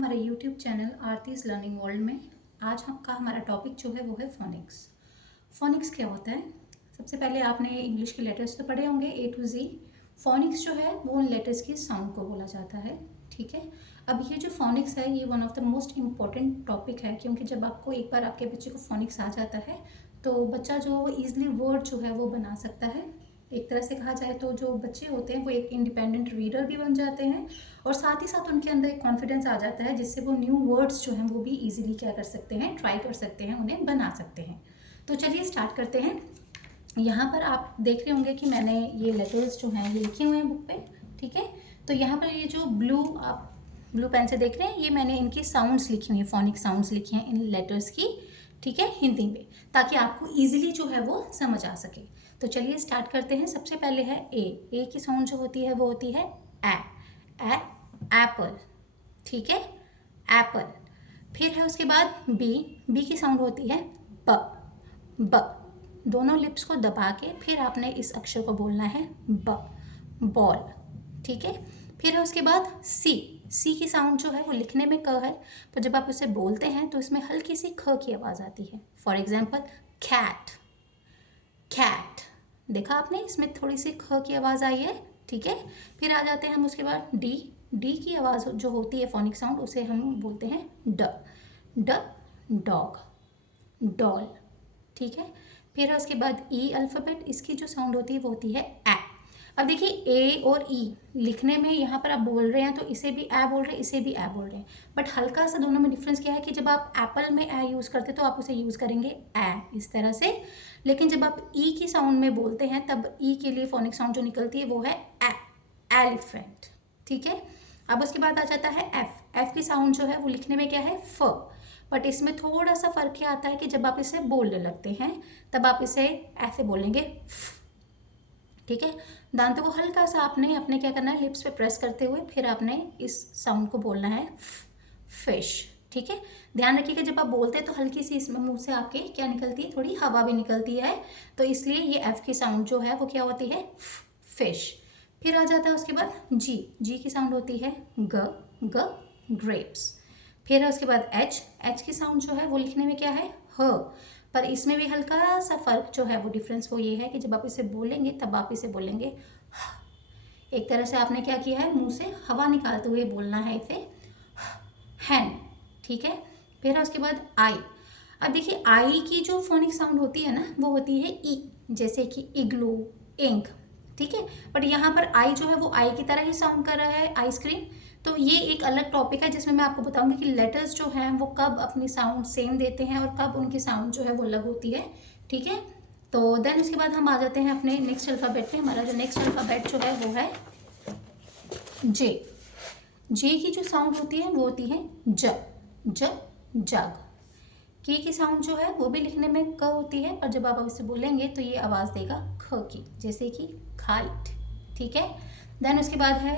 हमारे YouTube channel Aarti's learning world में। आज का हमारा टॉपिक जो है वो है फोनिक्स। फोनिक्स क्या होता है? सबसे पहले आपने इंग्लिश के लेटर्स तो पढ़े होंगे A to Z। फोनिक्स जो है वो उन लेटर्स की साउंड को बोला जाता है, ठीक है। अब ये जो फोनिक्स है ये one of the most important topic है, क्योंकि जब आपको एक बार आपके बच्चे को फोनिक्स आ जाता है तो बच्चा जो ईजिली वर्ड जो है वो बना सकता है। एक तरह से कहा जाए तो जो बच्चे होते हैं वो एक इंडिपेंडेंट रीडर भी बन जाते हैं और साथ ही साथ उनके अंदर एक कॉन्फिडेंस आ जाता है, जिससे वो न्यू वर्ड्स जो हैं वो भी इजीली क्या कर सकते हैं, ट्राई कर सकते हैं, उन्हें बना सकते हैं। तो चलिए स्टार्ट करते हैं। यहाँ पर आप देख रहे होंगे कि मैंने ये लेटर्स जो हैं ये लिखे हुए हैं बुक पे, ठीक है। तो यहाँ पर ये जो आप ब्लू पेन से देख रहे हैं, ये मैंने इनकी साउंड्स लिखी हुई हैं, फोनिक साउंड्स लिखी हैं इन लेटर्स की, ठीक है, हिंदी में, ताकि आपको इजीली जो है वो समझ आ सके। तो चलिए स्टार्ट करते हैं। सबसे पहले है ए की साउंड जो होती है वो होती है ए एप्पल, ठीक है, एप्पल। फिर है उसके बाद बी की साउंड होती है ब। दोनों लिप्स को दबा के फिर आपने इस अक्षर को बोलना है ब, बॉल, ठीक है। फिर है उसके बाद सी की साउंड जो है वो लिखने में क है, पर जब आप उसे बोलते हैं तो इसमें हल्की सी ख की आवाज़ आती है। फॉर एग्जाम्पल कैट, कैट, देखा आपने, इसमें थोड़ी सी ख की आवाज़ आई है, ठीक है। फिर आ जाते हैं हम उसके बाद डी की आवाज़ जो होती है फोनिक साउंड, उसे हम बोलते हैं ड, डॉग, डॉल, ठीक है। फिर उसके बाद ई अल्फ़ाबेट, इसकी जो साउंड होती है वो होती है ए। अब देखिए ए और ई लिखने में यहाँ पर आप बोल रहे हैं तो इसे भी ए बोल रहे हैं, इसे भी ए बोल रहे हैं, बट हल्का सा दोनों में डिफरेंस क्या है कि जब आप एप्पल में ए यूज़ करते तो आप उसे यूज़ करेंगे ए इस तरह से, लेकिन जब आप ई की साउंड में बोलते हैं तब ई के लिए फोनिक साउंड जो निकलती है वो है ए, एलिफेंट, ठीक है। अब उसके बाद आ जाता है एफ की साउंड जो है वो लिखने में क्या है फ, बट इसमें थोड़ा सा फर्क क्या आता है कि जब आप इसे बोलने लगते हैं तब आप इसे ऐसे बोलेंगे, ठीक है। दांतों को हल्का सा आपने अपने क्या करना है, लिप्स पे प्रेस करते हुए फिर आपने इस साउंड को बोलना है फिश, ठीक है। ध्यान रखिएगा जब आप बोलते हैं तो हल्की सी इसमें मुंह से आपके क्या निकलती है, थोड़ी हवा भी निकलती है, तो इसलिए ये एफ की साउंड जो है वो क्या होती है फिश। फिर आ जाता है उसके बाद जी की साउंड होती है ग, ग्रेप्स। फिर है उसके बाद एच की साउंड जो है वो लिखने में क्या है ह, पर इसमें भी हल्का सा फर्क जो है वो डिफरेंस वो ये है कि जब आप इसे बोलेंगे तब आप इसे बोलेंगे एक तरह से आपने क्या किया है, मुंह से हवा निकालते हुए बोलना है इसे हैन, ठीक है। फिर है उसके बाद आई। अब देखिए आई की जो फोनिक साउंड होती है ना वो होती है ई, जैसे कि इग्लू, इंक, ठीक है। बट यहाँ पर आई जो है वो आई की तरह ही साउंड कर रहा है आइसक्रीम। तो ये एक अलग टॉपिक है जिसमें मैं आपको बताऊंगी कि लेटर्स जो हैं वो कब अपनी साउंड सेम देते हैं और कब उनकी साउंड जो है वो अलग होती है, ठीक है। तो देन उसके बाद हम आ जाते हैं अपने नेक्स्ट अल्फ़ाबेट पे। हमारा जो नेक्स्ट अल्फ़ाबेट जो है वो है जे की जो साउंड होती है वो होती है जग। की साउंड जो है वो भी लिखने में क होती है, पर जब आप इसे बोलेंगे तो ये आवाज़ देगा ख की, जैसे कि खाइट, ठीक है। देन उसके बाद है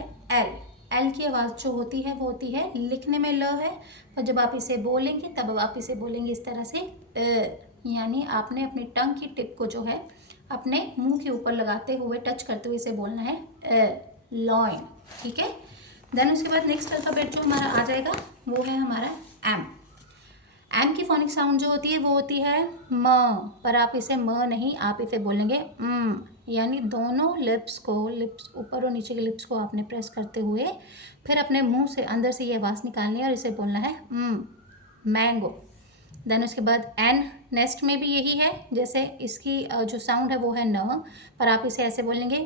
एल की आवाज़ जो होती है वो होती है, लिखने में ल है, पर जब आप इसे बोलेंगे तब आप इसे बोलेंगे इस तरह से यानी आपने अपनी टंग की टिप को जो है अपने मुंह के ऊपर लगाते हुए टच करते हुए इसे बोलना है लॉइन, ठीक है। देन उसके बाद नेक्स्ट अल्फ़ाबेट जो हमारा आ जाएगा वो है हमारा एम की फोनिक साउंड जो होती है वो होती है म, पर आप इसे म नहीं, आप इसे बोलेंगे यानी दोनों लिप्स ऊपर और नीचे के लिप्स को आपने प्रेस करते हुए फिर अपने मुंह से अंदर से ये आवाज़ निकालनी है और इसे बोलना है मैंगो। देन उसके बाद एन, नेस्ट में भी यही है, जैसे इसकी जो साउंड है वो है न, पर आप इसे ऐसे बोलेंगे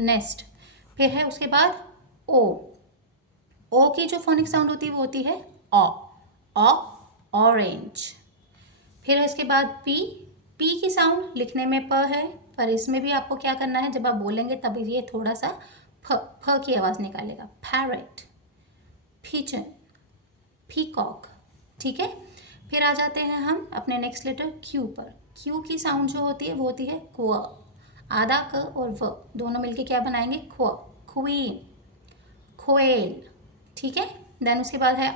नेस्ट। फिर है उसके बाद ओ की जो फोनिक साउंड होती है वो होती है ऑरेंज। फिर इसके बाद पी की साउंड लिखने में प है, पर इसमें भी आपको क्या करना है, जब आप बोलेंगे तब ये थोड़ा सा फ की आवाज़ निकालेगा, पैरेट, पिजन, पीकॉक, ठीक है। फिर आ जाते हैं हम अपने नेक्स्ट लेटर क्यू पर। क्यू की साउंड जो होती है वो होती है क्व, आधा क और व दोनों मिलके क्या बनाएंगे क्व, क्वीन, क्वेल, ठीक है। देन उसके बाद है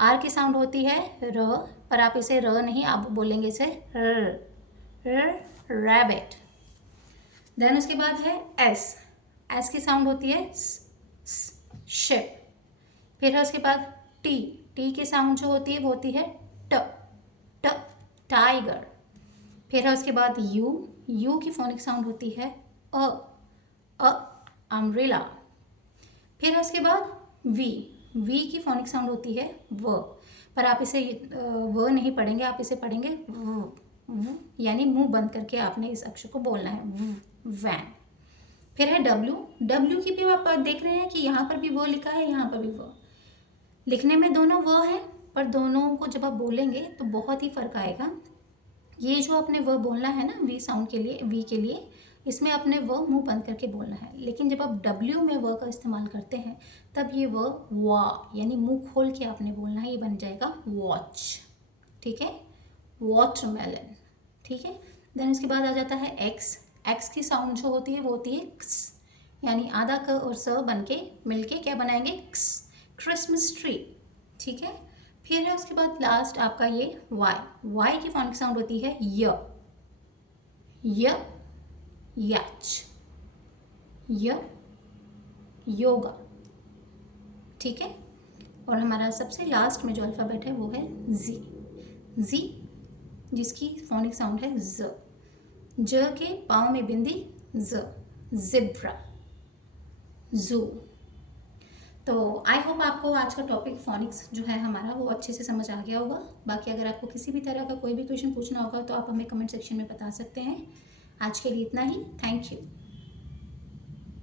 आर की साउंड होती है र, पर आप इसे र नहीं, आप बोलेंगे इसे रैबिट। देन उसके बाद है एस की साउंड होती है शिप, फिर है उसके बाद टी, टी की साउंड जो होती है वो होती है ट, ट, टाइगर। फिर है उसके बाद यू, यू की फोनिक साउंड होती है अ, अम्ब्रेला। फिर है उसके बाद वी, वी की फोनिक साउंड होती है व, पर आप इसे व नहीं पढ़ेंगे, आप इसे पढ़ेंगे व, यानी मुंह बंद करके आपने इस अक्षर को बोलना है वैन। फिर है डब्ल्यू, डब्ल्यू की भी आप देख रहे हैं कि यहाँ पर भी वो लिखा है, यहाँ पर भी वो, लिखने में दोनों वो है, पर दोनों को जब आप बोलेंगे तो बहुत ही फर्क आएगा। ये जो आपने व बोलना है ना वी साउंड के लिए, वी के लिए, इसमें अपने व मुंह बंद करके बोलना है, लेकिन जब आप डब्ल्यू में व का इस्तेमाल करते हैं तब ये व वा, यानी मुंह खोल के आपने बोलना है, ये बन जाएगा वॉच। ठीक है, वाटरमेलन। ठीक है, देन उसके बाद आ जाता है एक्स, एक्स की साउंड जो होती है वो होती है क्स, यानी आधा क और स बन के मिलके क्या बनाएंगे, क्स, क्रिसमस ट्री। ठीक है, फिर है उसके बाद लास्ट आपका ये वाई, वाई की फोनिक साउंड होती है य, यच, य, योगा। ठीक है, और हमारा सबसे लास्ट में जो अल्फ़ाबेट है वो है जी, जी जिसकी फोनिक साउंड है ज, ज के पाँव में बिंदी ज, जिब्रा, जू। तो आई होप आपको आज का टॉपिक फोनिक्स जो है हमारा वो अच्छे से समझ आ गया होगा। बाकी अगर आपको किसी भी तरह का कोई भी क्वेश्चन पूछना होगा तो आप हमें कमेंट सेक्शन में बता सकते हैं। आज के लिए इतना ही, थैंक यू।